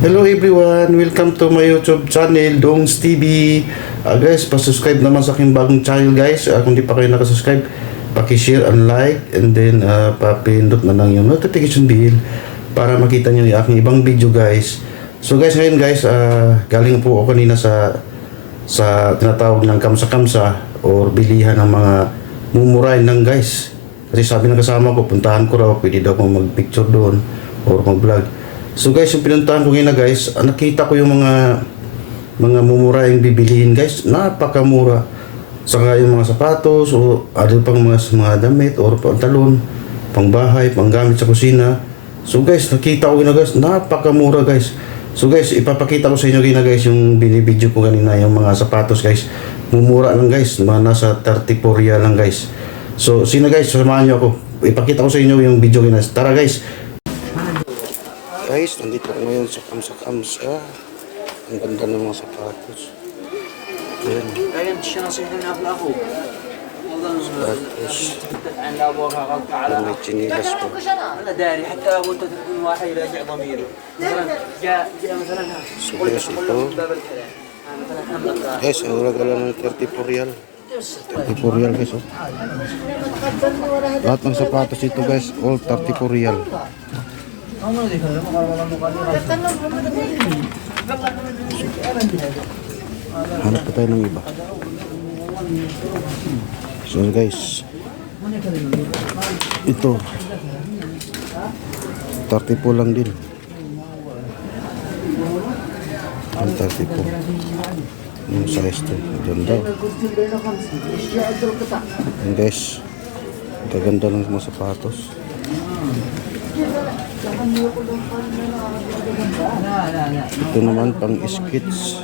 Hello everyone! Welcome to my YouTube channel, Dongs TV. Guys, pa-subscribe naman sa aking bagong channel guys. Kung di pa kayo nakasubscribe, paki-share and like, and then pa-pindot na lang yung notification bell para makita nyo yung aking ibang video guys. So guys, ngayon guys, galing po ako kanina sa tinatawag ng kamsa-kamsa or bilihan ng mga mumurahin lang guys. Kasi sabi ng kasama ko, puntahan ko raw, pwede daw akong mag-picture doon or mag-vlog. So guys, yung pinuntahan ko ngayon guys, nakita ko yung mga mumurahing bibilihin guys, napakamura. Saka yung mga sapatos o ano pang mga damit or pantalon, pangbahay, panggamit sa kusina. So guys, nakita ko na guys, napakamura guys. So guys, ipapakita ko sa inyo na guys yung binibidyo ko kanina, yung mga sapatos guys. Mumura lang guys, mga nasa 34 real lang guys. So sino guys, samahan nyo ako. Ipakita ko sa inyo yung video guys. Tara guys. Guys, nandito ko ngayon sa kamsa-kamsa. Ang ganda ng mga sapatos. Ayan. Sapatos. Ayan, may chinilas po. So guys, ito. Guys, ang ulagala ng 34 real. 34 real guys, oh. Lahat ng sapatos ito guys, all 34 real. Hanap pa tayo ng iba. So guys, ito 34 lang din. Ang 34 yung size to, ganda. And guys, kaganda lang mga sapatos. Ito naman pang skits.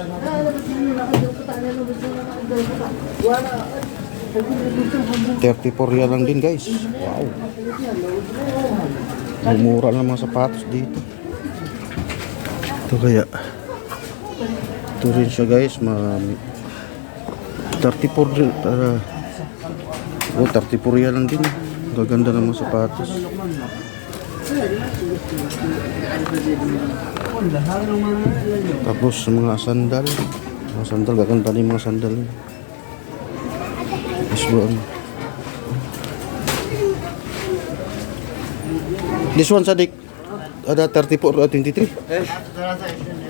34 real lang din guys. Wow. Mumura lang mga sapatos dito. Ito kaya. Ito rin siya guys. 34 real lang din. Gaganda ng mga sapatos. Tapos mga sandal, gaganda din mga sandal. This one Sadik, ada 34 atau 23?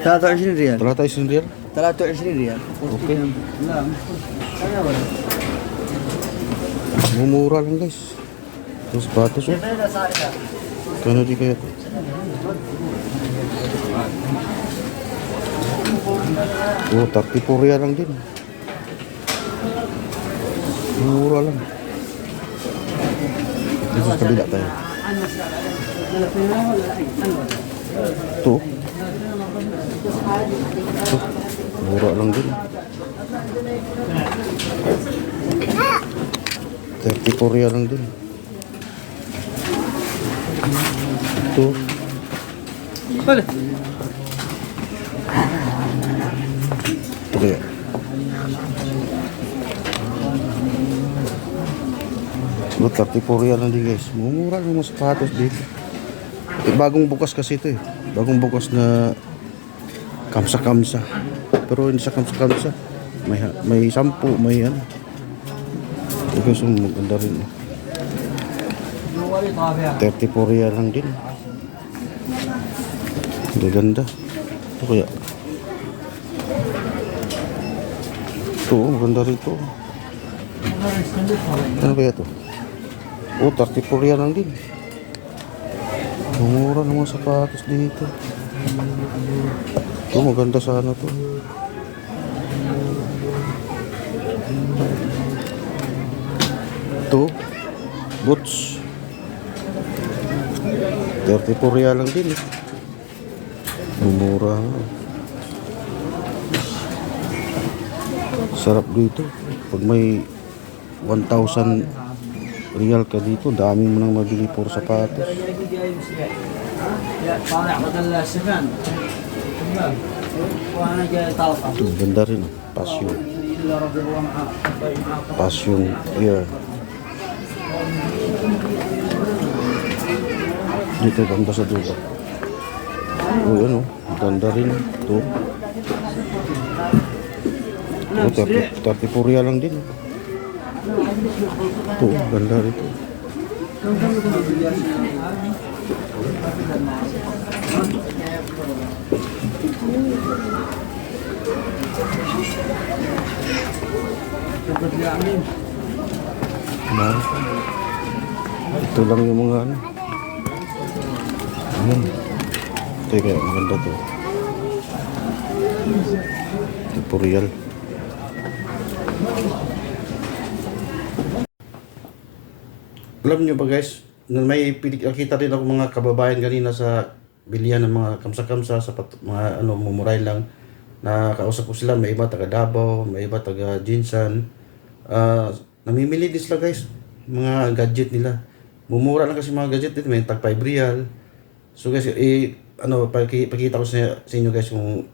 23 ريال 23 real. 23 ريال. Oke. لا Mumura lang guys. Terus sapatos. Kano di kaya to? Oh, 34 real lang din. Mura lang. Dito sa kabila tayo. Ito. Ito. Mura lang din. 34 real lang din. Ito. Ito kaya. So, 34 real lang din guys. Mumura lang mga sapatos dito. Bagong bukas kasi ito eh. Bagong bukas na kamsa-kamsa. Pero hindi sa kamsa-kamsa. May sampu, may ano. Ito guys, maganda rin. 34 real lang din. Gaganda. Ito kaya. Ito, maganda rin ito. Ano kaya ito? Oh, 34 real lang din. Mura ng mga sapatos dito. Ito, maganda sana to. Ito, boots. 34 real lang din. Mura. Sarap dito. Pag may 1,000 real ka dito, dami mo nang mabili puro sapatos. Ito, ganda rin. Passion. Passion Air. Dito, ganda sa dulo. Oh, ano, Ganda rin. Ito. Ito, 34 real lang din. Ito, ganda rin ito. Nah, ito lang yung mga ano. Teka, maganda to. Ito real. Alam nyo ba guys, may nakita rin ako mga kababayan kanina sa bilihan ng mga kamsa-kamsa sa mga ano mumuray lang. Nakausap ko sila, may iba taga Davao, may iba taga Jinsan. Namimili din sila guys, mga gadget nila. Mumura lang kasi mga gadget dito, may tag 5 real. So guys, pakita ko sa inyo guys kung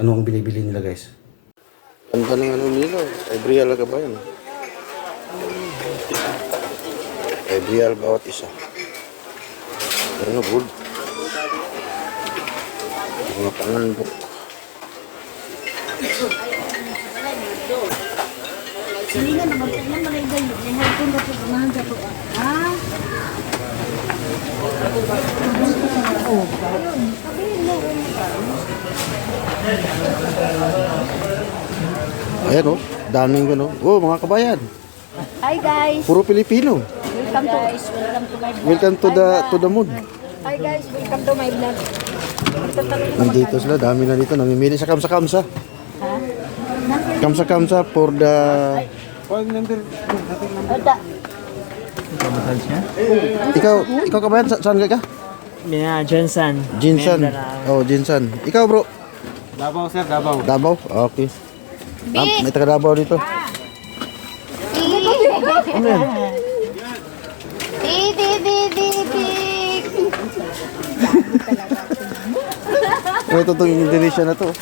ano ang binibili nila guys. Ganda ng ano nila, 5 real lang ba yan? 5 real bawat isa. Ano good? Mga pangandok. Hindi nga naman tayo malagay yun. May hapon na po kumahanda po. Ah? Ayan oh, daming gano. Oh, mga kabayan. Hi guys! Puro Pilipino. Welcome to welcome to my vlog. Welcome to the mood. Hi guys! Welcome to my vlog. Nandito sila, dami na dito. Namimili sa kamsa-kamsa. Ha? Kamsa-kamsa for the... Ada. Ikaw kabayan, saan ka? Mina, Jensen. Jinsan. Oh, Jinsan. Ikaw bro? Davao, sir, Davao. Davao? Okay. May taga Davao dito. Ano yan? Ito itong Indonesia na to.